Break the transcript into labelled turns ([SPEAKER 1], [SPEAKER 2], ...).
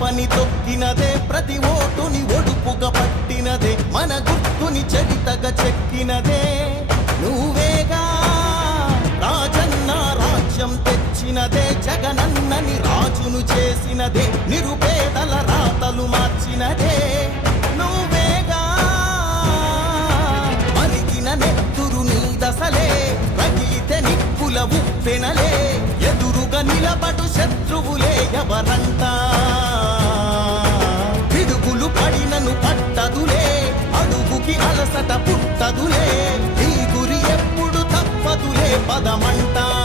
[SPEAKER 1] పని తొక్కినదే ప్రతి ఓటుని ఒడుపుగా పట్టినదే మన గుర్తుని చరితగా చెక్కినదే నువ్వేగా రాజన్న రాజ్యం తెచ్చినదే జగనన్నని రాజును చేసినదే నిరుపేదల రాతలు మార్చినదే నువ్వేగా పలికిన నెత్తురు నీ దసలే నిప్పుల ఉప్పెనలే ఎదురుగా నిలబడు శత్రువులే ఎవరంతా అలసట పుట్టదులే నీ గురి ఎప్పుడు తప్పదులే పదమంటా